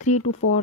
3 to 4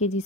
kg